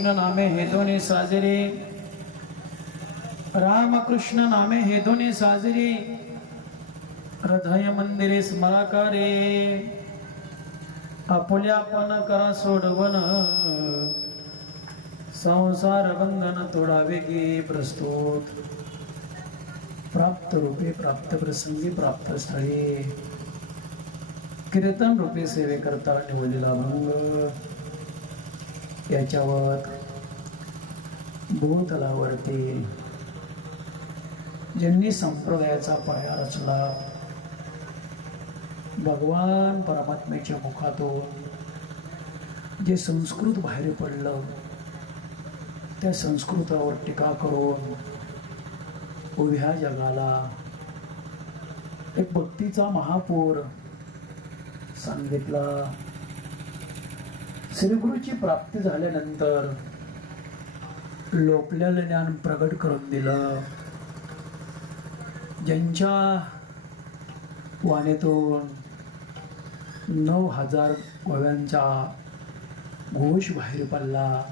रामकृष्ण नामे हेदोने साजरे. रामकृष्ण नामे हेदोने साजरे. हृदय मंदिरे स्मराकारे आपुल्यापण करा सोडवन संसार बंधन तोडावे गे प्रस्तुत. प्राप्त रूपे प्राप्त प्रसंगी प्राप्त स्थळे. कीर्तन रूपे सेवे करता निवडलेला भंग. याच्यावर भूतलावरती ज्यांनी संप्रदायाचा पाया रचला भगवान परमात्म्याच्या मुखातून जे संस्कृत बाहेर पडलं त्या संस्कृतावर टीका करून उभ्या जगाला एक भक्तीचा महापूर सांगितला. श्रीगुरूची प्राप्ती झाल्यानंतर लोकलेलं ज्ञान प्रगट करून दिलं. ज्यांच्या वाणीतून नऊ हजार गोव्यांचा घोष बाहेर पडला.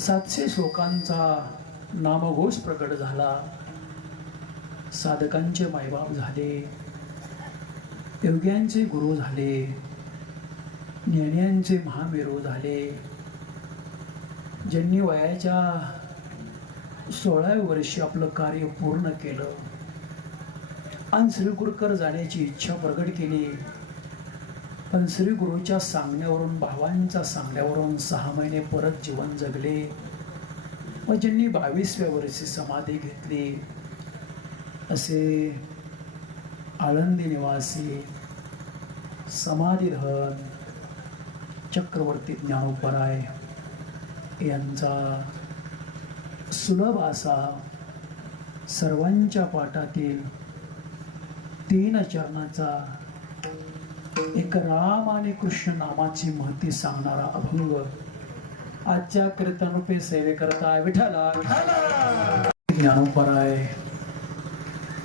सातशे श्लोकांचा नामघोष प्रकट झाला. साधकांचे मायबाप झाले. योग्यांचे गुरु झाले. ज्ञान्यांचे महामेरू झाले. ज्यांनी वयाच्या सोळाव्या वर्षी आपलं कार्य पूर्ण केलं आणि श्रीगुरुकर जाण्याची इच्छा प्रगट केली पण श्री गुरुच्या सांगण्यावरून भावांच्या सांगण्यावरून सहा महिने परत जीवन जगले. व ज्यांनी बावीसव्या वर्षी समाधी घेतली असे आळंदी निवासी समाधीधन चक्रवर्ती ज्ञानोपराय यांचा सुलभ असा सर्वांच्या पाठातील तीन चरणाचा एक राम आणि कृष्ण नामाची महती सांगणारा अभंग आजच्या कीर्तनरूपे सेवे करता विठाला ज्ञानोपराय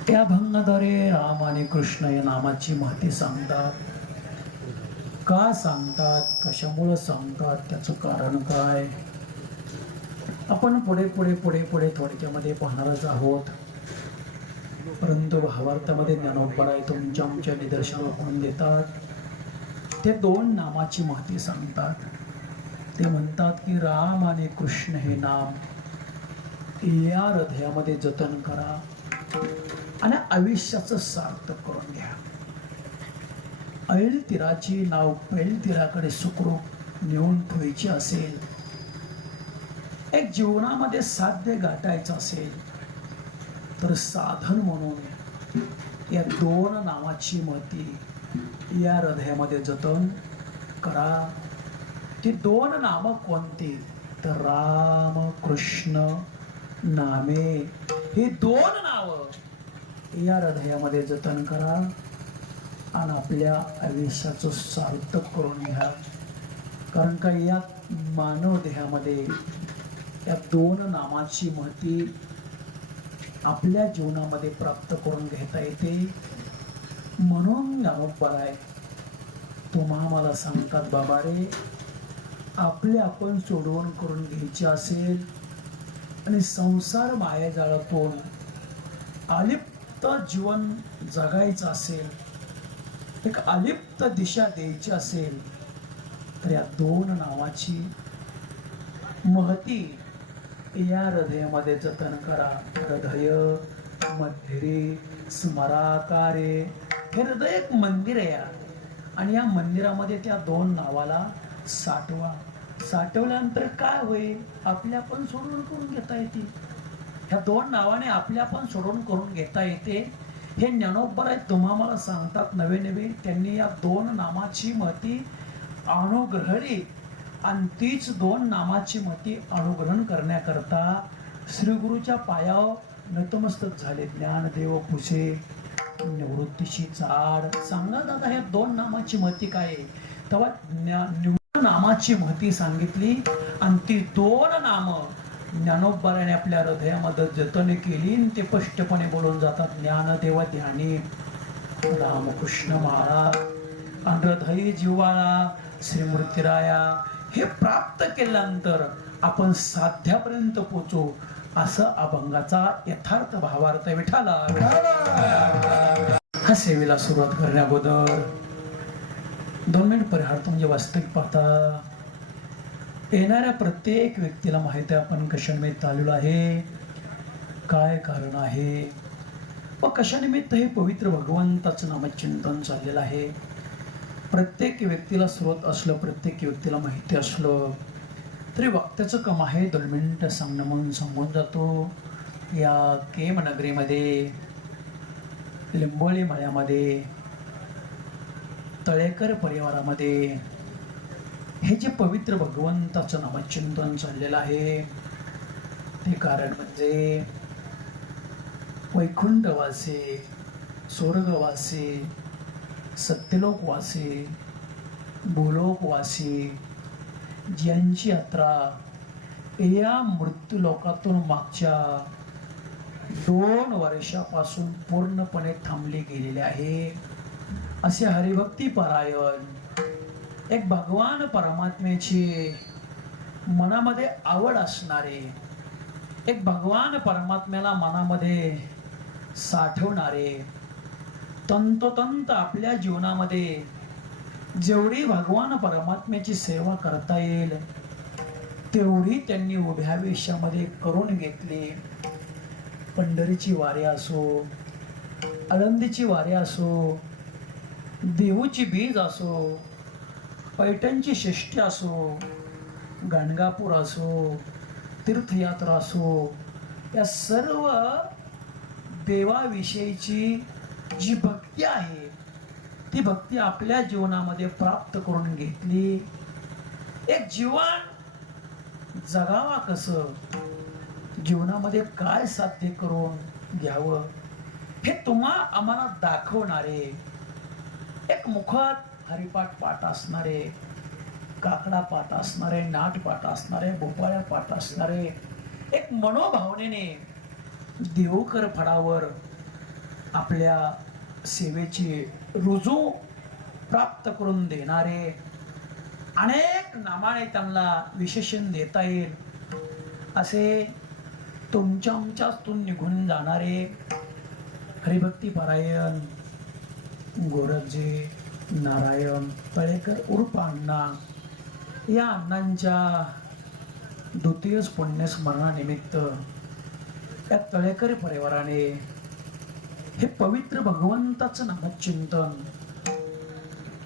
त्या अभंगाद्वारे राम आणि कृष्ण या नामाची महती सांगतात. का सांगतात? कशामुळं सांगतात? त्याचं कारण काय? आपण पुढे पुढे पुढे पुढे थोडक्यामध्ये पाहणारच आहोत. परंतु भावार्थामध्ये ज्ञानोपराय तुमच्या आमच्या निदर्शनावर होऊन देतात. ते दोन नामाची महती सांगतात. ते म्हणतात की राम आणि कृष्ण हे नाम. या हृदयामध्ये जतन करा आणि आयुष्याचं सार्थक करून घ्या. ऐल तिराची नाव पैल तिराकडे सुखरूप नेऊन ठेवायची असेल एक जीवनामध्ये साध्य गाठायचं असेल तर साधन म्हणून या दोन नामाची महती या हृदयामध्ये जतन करा. ती दोन नामं कोणती? तर राम कृष्ण नामे. ही दोन नावं या हृदयामध्ये जतन करा आणि आपल्या आयुष्याचं सार्थक करून घ्या. कारण का या मानव देहामध्ये या दोन नामाची महती आपल्या जीवनामध्ये प्राप्त करून घेता येते. म्हणून ज्ञानोपराय तुम्हा मला सांगतात बाबा रे आपले आपण सोडवण करून घ्यायचे असेल आणि संसार माया मायाजाळातून अलिप्त जीवन जगायचं असेल एक अलिप्त दिशा द्यायची असेल तर या दोन नावाची महती या हृदयामध्ये जतन करा. हृदय मंदिरे स्मराकारे. हे हृदय एक मंदिर आहे या. आणि या मंदिरामध्ये त्या दोन नावाला साठवा. साठवल्यानंतर काय होईल? आपल्या पण सोडून करून घेता येते ह्या दोन नावाने आपल्या पण सोडून करून घेता येते. हे ज्ञानोबर आहेत तुम्हा मला सांगतात नवे नवे त्यांनी या दोन नामाची महती अनुग्रहणी आणि तीच दोन नामाची मती अनुग्रहण करण्याकरता श्रीगुरूच्या पायावर नतमस्तक झाले ज्ञानदेव पुसे. निवृत्तीची चाड. सांगा दादा ह्या दोन नामाची महती काय तेव्हा नामाची महती सांगितली आणि ती दोन नाम ज्ञानोबराने आपल्या हृदयामध्ये जतन केली आणि ते स्पष्टपणे बोलून जातात ज्ञानदेव ध्यानी रामकृष्ण महाराज आणि हृदय जिवाळा मृत्यूराया हे प्राप्त केल्यानंतर आपण साध्यापर्यंत पोचू असं अभंगाचा यथार्थ भावार्थ विठाला हा सेवेला सुरुवात करण्याबद्दल दोन मिनिट परिहार म्हणजे वास्तविक पाहता. येणाऱ्या प्रत्येक व्यक्तीला माहिती आहे आपण कशानिमित्त आलेलो आहे काय कारण आहे व कशानिमित्त हे पवित्र भगवंताचं नामचिंतन चाललेलं आहे. प्रत्येक व्यक्तीला स्रोत असलं प्रत्येक व्यक्तीला माहिती असलं तरी वक्त्याचं कम आहे दोन मिनटं सांगणं म्हणून सांगून जातो. या केम नगरीमध्ये लिंबोळी मळ्यामध्ये तळेकर परिवारामध्ये हे जे पवित्र भगवंताचं नामचिंतन चाललेलं आहे ते कारण म्हणजे वैकुंठवासी स्वर्गवासी सत्यलोकवासी भूलोकवासी ज्यांची यात्रा या मृत्यूलोकातून मागच्या दोन वर्षापासून पूर्णपणे थांबली गेलेली आहे. असे हरिभक्ती परायण एक भगवान परमात्म्याची मनामध्ये आवड असणारे एक भगवान परमात्म्याला मनामध्ये साठवणारे तंतोतंत आपल्या जीवनामध्ये जेवढी भगवान परमात्म्याची सेवा करता येईल तेवढी त्यांनी उभ्या आयुष्यामध्ये करून घेतली. पंढरीची वारी असो आळंदीची वारी असो देहूची बीज असो पैठणची षष्ठी असो गाणगापूर असो तीर्थयात्रा असो या सर्व देवाविषयीची जी भक्ती आहे ती भक्ती आपल्या जीवनामध्ये प्राप्त करून घेतली. एक जीवन जगावा कसं? जीवनामध्ये काय साध्य करून घ्यावं? हे तुम्हा आम्हाला दाखवणारे एक मुखात हरिपाठ पाठ असणारे काकडा पाठ असणारे नाट पाठ असणारे भोपाळ्या पाठ असणारे एक मनोभावनेने देवकर फडावर आपल्या सेवेची रुजू प्राप्त करून देणारे अनेक नामाने त्यांना विशेषण देता येईल. असे तुमच्या आमच्यातून निघून जाणारे हरिभक्तीपरायण गोरजे गोरखजे नारायण तळेकर उर्फ अण्णा या अण्णांच्या द्वितीय पुण्यस्मरणानिमित्त या तळेकर परिवाराने हे पवित्र भगवंताचं नामचिंतन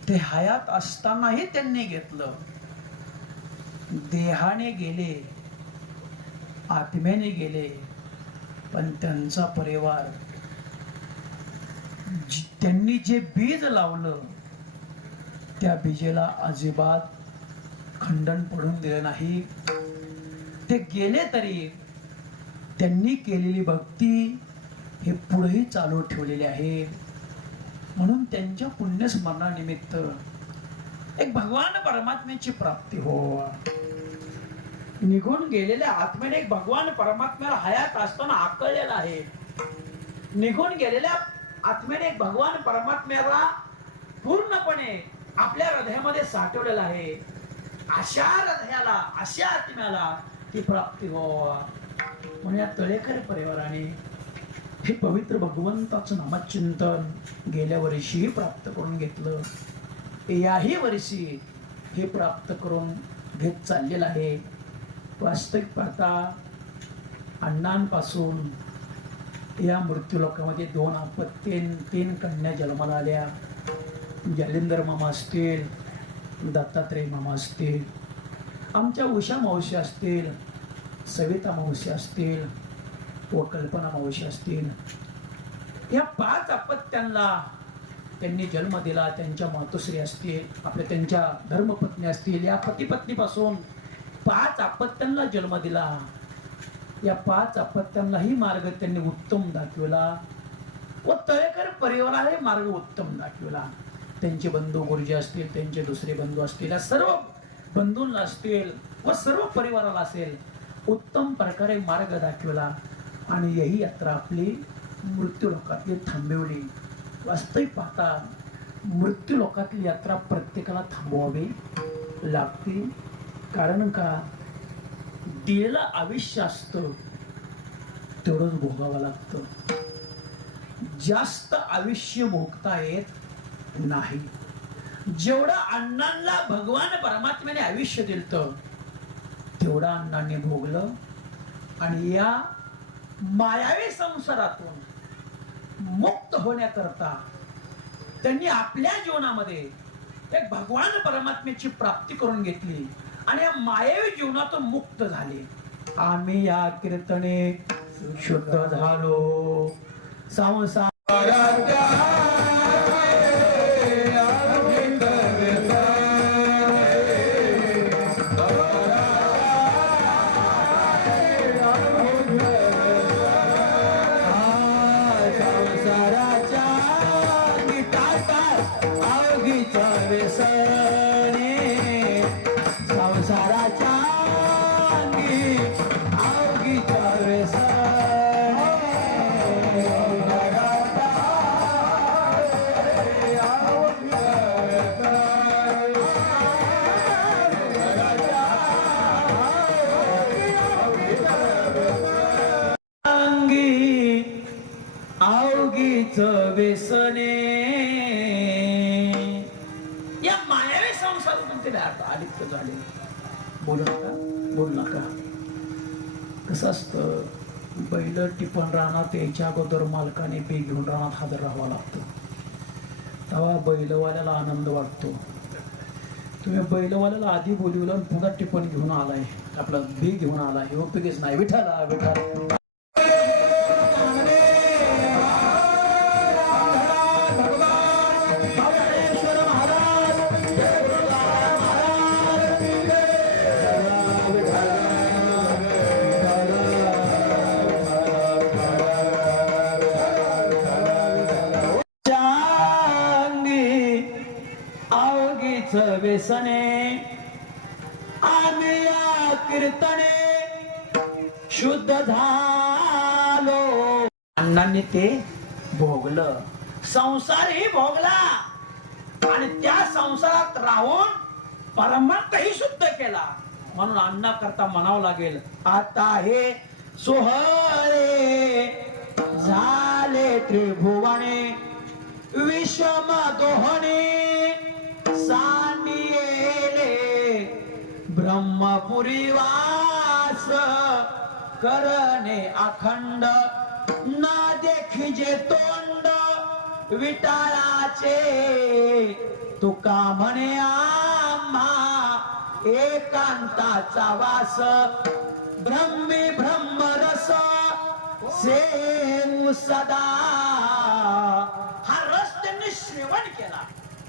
ते हयात असतानाही त्यांनी घेतलं. देहाने गेले आत्म्याने गेले पण त्यांचा परिवार त्यांनी जे बीज लावलं त्या बीजेला अजिबात खंडन पडून दिलं नाही. ते गेले तरी त्यांनी केलेली भक्ती हे पुढेही चालू ठेवलेले आहे. म्हणून त्यांच्या पुण्यस्मरणानिमित्त एक भगवान परमात्म्याची प्राप्ती हो. निघून गेलेल्या आत्म्याने एक भगवान परमात्म्याला हयात असताना आकळलेला आहे. निघून गेलेल्या आत्म्याने एक भगवान परमात्म्याला पूर्णपणे आपल्या हृदयामध्ये साठवलेला आहे. अशा हृदयाला अशा आत्म्याला ती प्राप्ती हो. म्हणून या तळेकर परिवाराने हे पवित्र भगवंताचं नामचिंतन गेल्या वर्षीही प्राप्त करून घेतलं. याही वर्षी हे प्राप्त करून घेत चाललेलं आहे. वास्तविक पाहता अण्णांपासून या मृत्यूलोकामध्ये दोन आपत्तीन तीन कन्या जन्माला आल्या. जलिंदर मामा असतील दत्तात्रय मामा असतील आमच्या उषा मावशी असतील सविता मावशी असतील व कल्पना मावशी असतील. या पाच अपत्यांना त्यांनी जन्म दिला त्यांच्या मातोश्री असतील आपल्या त्यांच्या धर्मपत्नी असतील या पतीपत्नीपासून पाच अपत्यांना जन्म दिला. या पाच अपत्यांनाही मार्ग त्यांनी उत्तम दाखवला. व तळेकर परिवारालाही मार्ग उत्तम दाखवला. त्यांचे बंधू गुरुजी असतील त्यांचे दुसरे बंधू असतील या सर्व बंधूंना असतील व सर्व परिवाराला असेल उत्तम प्रकारे मार्ग दाखवला. आणि यही यात्रा आपली मृत्यू लोकातली थांबवली. वास्तविक पाहता मृत्यू लोकातली यात्रा प्रत्येकाला थांबवावी लागते. कारण का? दिलेलं आयुष्य असतं तेवढंच भोगावं लागतं. जास्त आयुष्य भोगता येत नाही. जेवढं अण्णांना भगवान परमात्म्याने आयुष्य दिलं तेवढं अण्णांनी भोगलं. आणि या मायावी संसारातून मुक्त होण्याकरता त्यांनी आपल्या जीवनामध्ये एक भगवान परमात्म्याची प्राप्ती करून घेतली आणि या मायावी जीवनातून मुक्त झाले. आम्ही या कीर्तने शुद्ध झालो. संसार कसं असतं. बैल टिपण रानात यायच्या अगोदर मालकाने बी घेऊन रानात हजर राहावा लागतं. तेव्हा बैलवाल्याला आनंद वाटतो. तुम्ही बैलवाल्याला आधी बोलवलं पुन्हा टिपण घेऊन आलाय. आपला बी घेऊन आलाय. हे उपयोगीच नाही. विठाला विठाला व्यसने आम्ही या कीर्तने शुद्ध झालो। अण्णांनी ते भोगलं. संसारही भोगला. आणि त्या संसारात राहून परमार्थही शुद्ध केला. म्हणून अण्णा करता म्हणावं लागेल आता हे सोहळे झाले त्रिभुवने विषम दोहणे सा ब्रह्मपुरी वास करणे अखंड. न देखिजे तोंड विटाळाचे तुका म्हणे आम्हा एकांताचा वास. ब्रह्मी ब्रह्मरस सेम सदा. हा रस त्यांनी सेवन केला.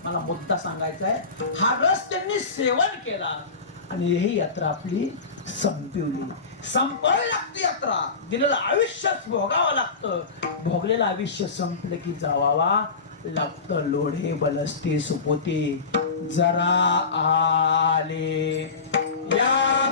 मला मुद्दा सांगायचा आहे हा रस त्यांनी सेवन केला. आणि ही यात्रा आपली संपवली. संपावी लागते यात्रा. दिलेलं आयुष्यच भोगावं लागतं. भोगलेलं आयुष्य संपलं की जावावा लागतं. लोढे बलस्ती सुपोते जरा आले. या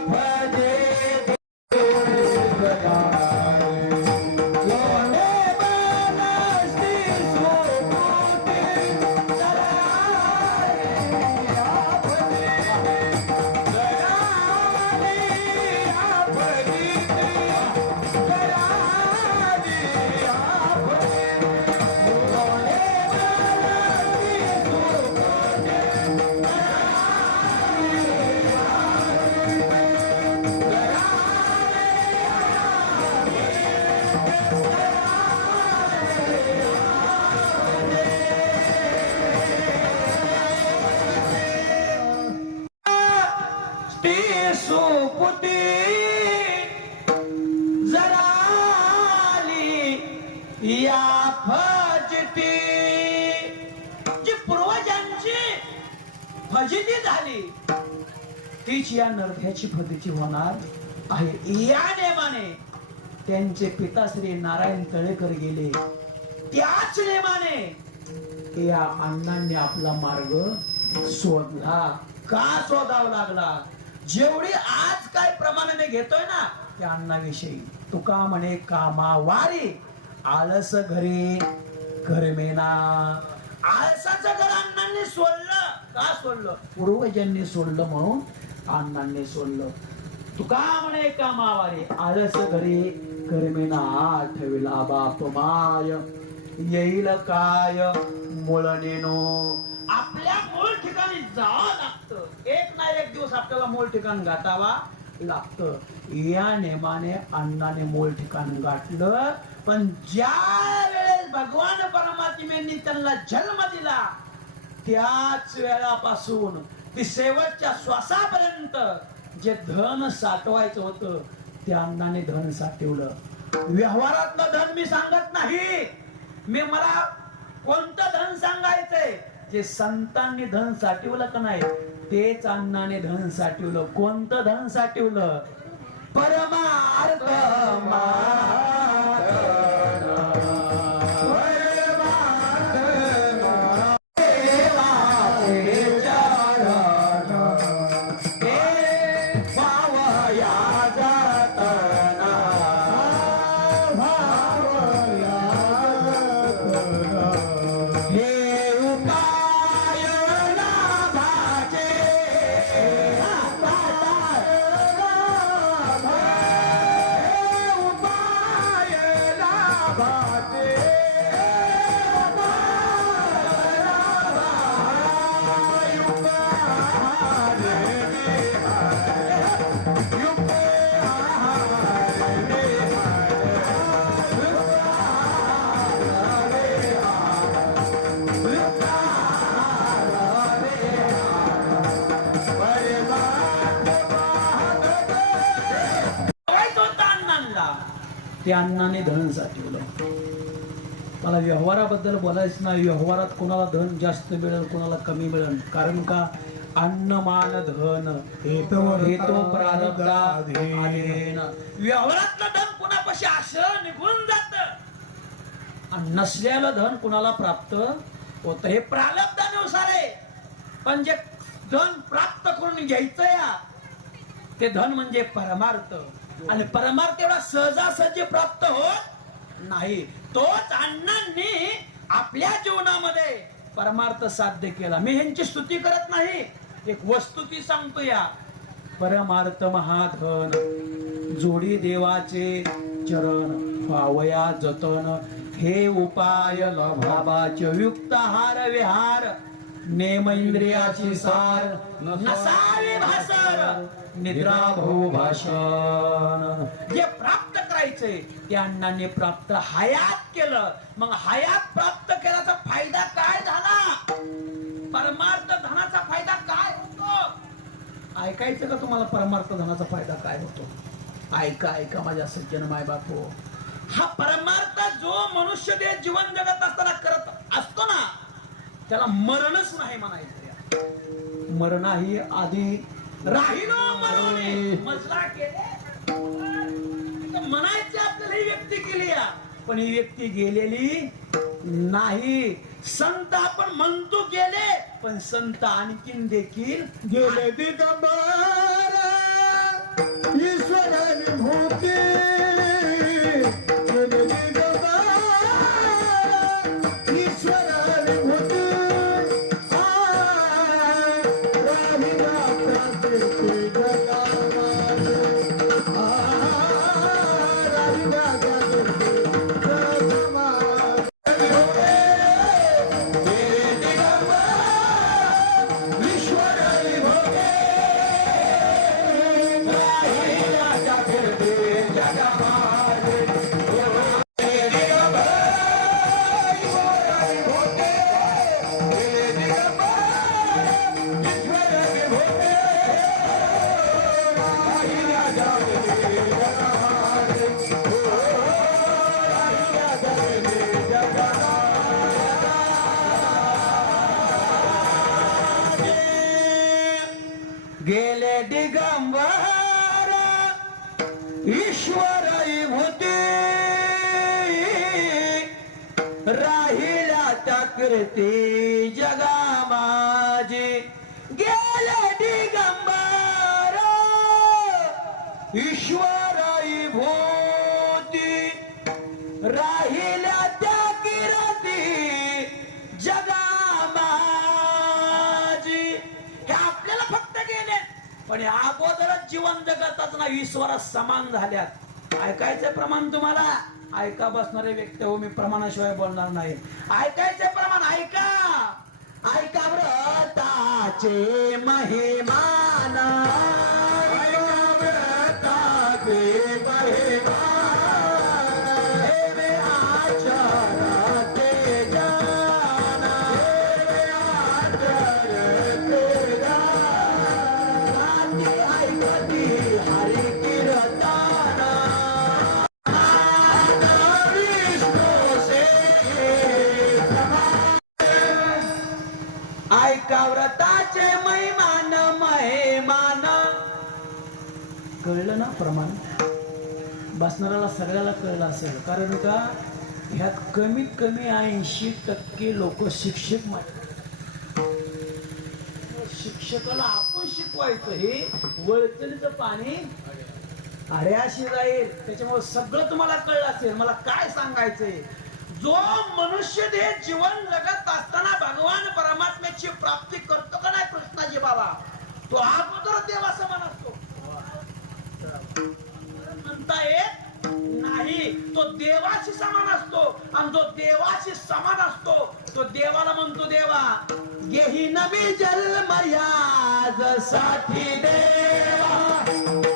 ती जराली या फजती. जी पूर्वजांची फजिती झाली तीच या नरध्याची फजिती होणार आहे. या नेमाने त्यांचे पिता श्री नारायण तळेकर गेले. त्याच नेमाने या अण्णांनी आपला मार्ग शोधला. का शोधावा लागला? जेवढी आज काय प्रमाणाने घेतोय ना त्या अन्नाविषयी. तुका म्हणे कामा वारी आळस घरी घरमेना आळसाचं घर अण्णांनी सोडलं. का सोडलं? पूर्वजांनी सोडलं म्हणून अण्णांनी सोडलं. तुका म्हणे कामावारी. आळस घरी घरमेना आठविला बाप माय. येईल काय? मुळ नेनो आपल्या मूळ ठिकाणी जात एक ना एक दिवस आपल्याला मूळ ठिकाण गाठावा लागतं. या नेमाने अण्णाने मूळ ठिकाण गाठलं पण ज्या वेळेस भगवान परमात्म्यांनी त्यांना जन्म दिला त्याच वेळापासून ती शेवटच्या श्वासापर्यंत जे धन साठवायचं होतं त्या अण्णाने धन साठवलं. व्यवहारातलं धन मी सांगत नाही. मी मला कोणतं धन सांगायचंय? जे संतांनी धन साठवलं का नाही तेच अण्णाने धन साठवलं. कोणतं धन साठवलं? परमार्थ मा ते अण्णाने धन साठवलं. मला व्यवहाराबद्दल बोलायचं नाही. व्यवहारात कोणाला धन जास्त मिळेल कोणाला कमी मिळेल? कारण का अन्न मान धन हेतो हेतो प्रारब्धाधीन. व्यवहारातलं धन कुणापाशी असं निघून जात? आणि नसलेलं धन कुणाला प्राप्त होत? हे प्रारब्धानुसार आहे पण जे धन प्राप्त करून घ्यायचं या ते धन म्हणजे परमार्थ. आणि परमार्थ एवढा सहजासहजी प्राप्त होत नाही. तोच अण्णांनी आपल्या जीवनामध्ये परमार्थ साध्य केला. मी ह्यांची स्तुती करत नाही एक वस्तुती सांगतो या परमार्थ महाधन जोडी देवाचे चरण पावया जतन हे उपाय लभाबाचे युक्त हार विहार. नेम इंद्रियाची सार नसावे भासर निद्रा भाऊ भाषण जे प्राप्त करायचंय ते अण्णांनी प्राप्त हयात केलं. मग हयात प्राप्त केल्याचा फायदा काय झाला? परमार्थ धनाचा फायदा काय होतो? ऐकायचं का तुम्हाला परमार्थ धनाचा फायदा काय होतो? ऐका ऐका माझ्या सज्जन माय बापू हा परमार्थ जो मनुष्य ते जीवन जगत असताना करत असतो ना त्याला मरणच नाही म्हणायचं मरणाही मरण ही आधी राहिलो मरोने मजला केले. इथं आपल्याला ही व्यक्ती केली या. पण ही व्यक्ती गेलेली नाही. संत आपण म्हणतो गेले पण संत आणखीन देखील गेले. दिगंबर. ईश्वराने भूती समान झाल्यात. ऐकायचं प्रमाण तुम्हाला? ऐका बसणारे व्यक्ती हो मी प्रमाणाशिवाय बोलणार नाही. ऐकायचे प्रमाण ऐका! ऐका व्रताचे महिमाना. प्रमाण. बसणाऱ्याला सगळ्याला कळलं असेल. कारण का? ह्यात कमीत कमी ऐंशी टक्के लोक शिक्षक मानतात शिक्षकाला आपण शिकवायचं हे वळचणीचं पाणी अशी जाईल त्याच्यामुळे सगळं तुम्हाला कळलं असेल. मला काय सांगायचंय? जो मनुष्य देह जीवन जगत असताना भगवान परमात्म्याची प्राप्ती करतो का नाही कृष्णाजी बाबा? तो अगोदर देव असं असतो म्हणता येत नाही. तो देवाशी समान असतो. आणि जो देवाशी समान असतो तो देवाला म्हणतो देवा गेही नवी जल याजसाठी देवा.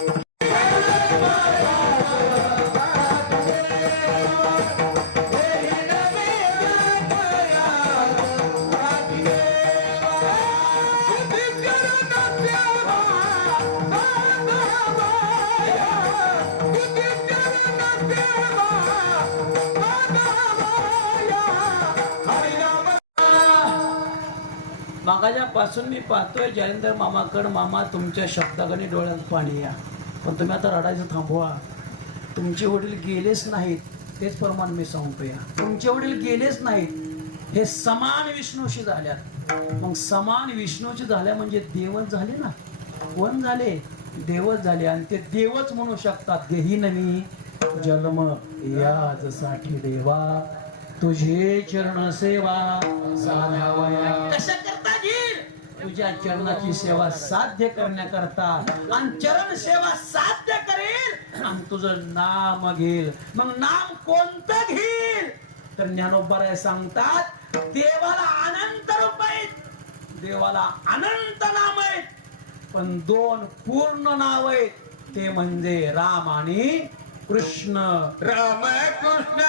मागाच्यापासून मी पाहतोय जयेंद्र मामाकड मामा तुमच्या शब्दाकडे डोळ्यात पाणी या. पण तुम्ही आता रडायचं थांबवा. तुमचे वडील गेलेच नाहीत तेच प्रमाण मी सांगतो या तुमचे वडील गेलेच नाहीत हे समान विष्णूशी झाल्यात. मग समान विष्णूशी झाल्या म्हणजे देवच झाले ना? कोण झाले? देवच झाले. आणि ते देवच म्हणू शकतात देही नवी जन्म याजसाठी देवा. तुझे चरण सेवा साधावया कशा करता घेईल तुझ्या चरणाची सेवा साध्य करण्याकरता. आणि चरण सेवा साध्य करेल. आणि तुझं नाम घेईल. मग नाम कोणतं घेईल? तर ज्ञानोबराय सांगतात देवाला अनंत रूप आहेत देवाला अनंत नाम आहेत पण दोन पूर्ण नाव आहेत. ते म्हणजे राम आणि कृष्ण. राम कृष्ण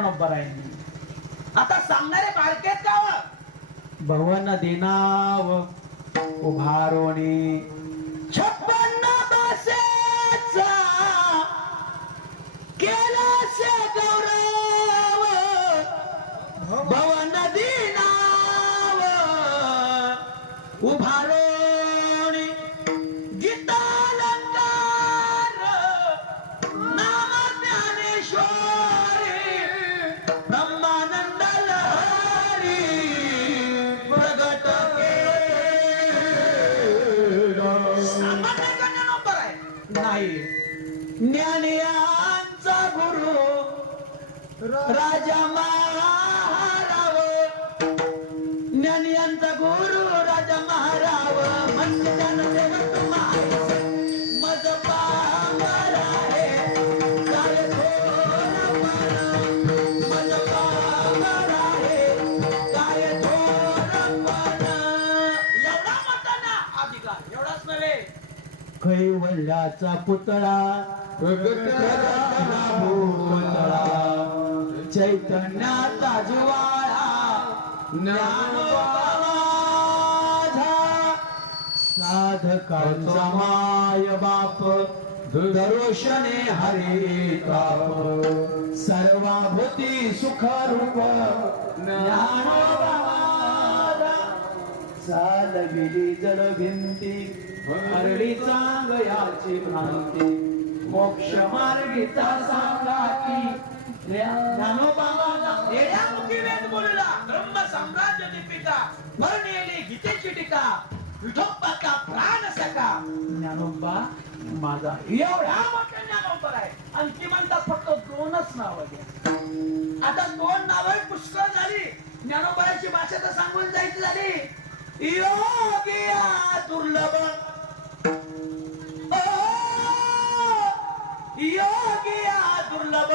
सांगितली ज्ञानोबरायांनी आता सांगणारे बारकेत गाव भवन दिनाव उभारोणी ज्ञानियांचा गुरु राजा महाराव. ज्ञानियांचा गुरु राजा महाराव. म्हणजे कैवल्याचा पुतळा चैतन्याचा जुवाळा साधकांचा माय बाप दरोशने हरे ताप सर्वाभूती सुख रूप ज्ञानोबा माझा चालविली भिंती हरडी चांग याची भ्रांती मोक्ष मार्गिता सांगा की ज्ञानोबा माझा वेड्यामुखी वेद बोलला. ब्रह्म साम्राज्य दीपिका भरणेली गीतेची टीका विठोबाचा प्राण सका ज्ञानोबा माझा एवढा मोठा ज्ञानोबर आहे. आणि ती म्हणतात फक्त दोनच नाव आता दोन नावं पुष्कळ झाली. ज्ञानोबाची भाषा तर सांगून जायची झाली. योगिया दुर्लभ योग्या दुर्लभ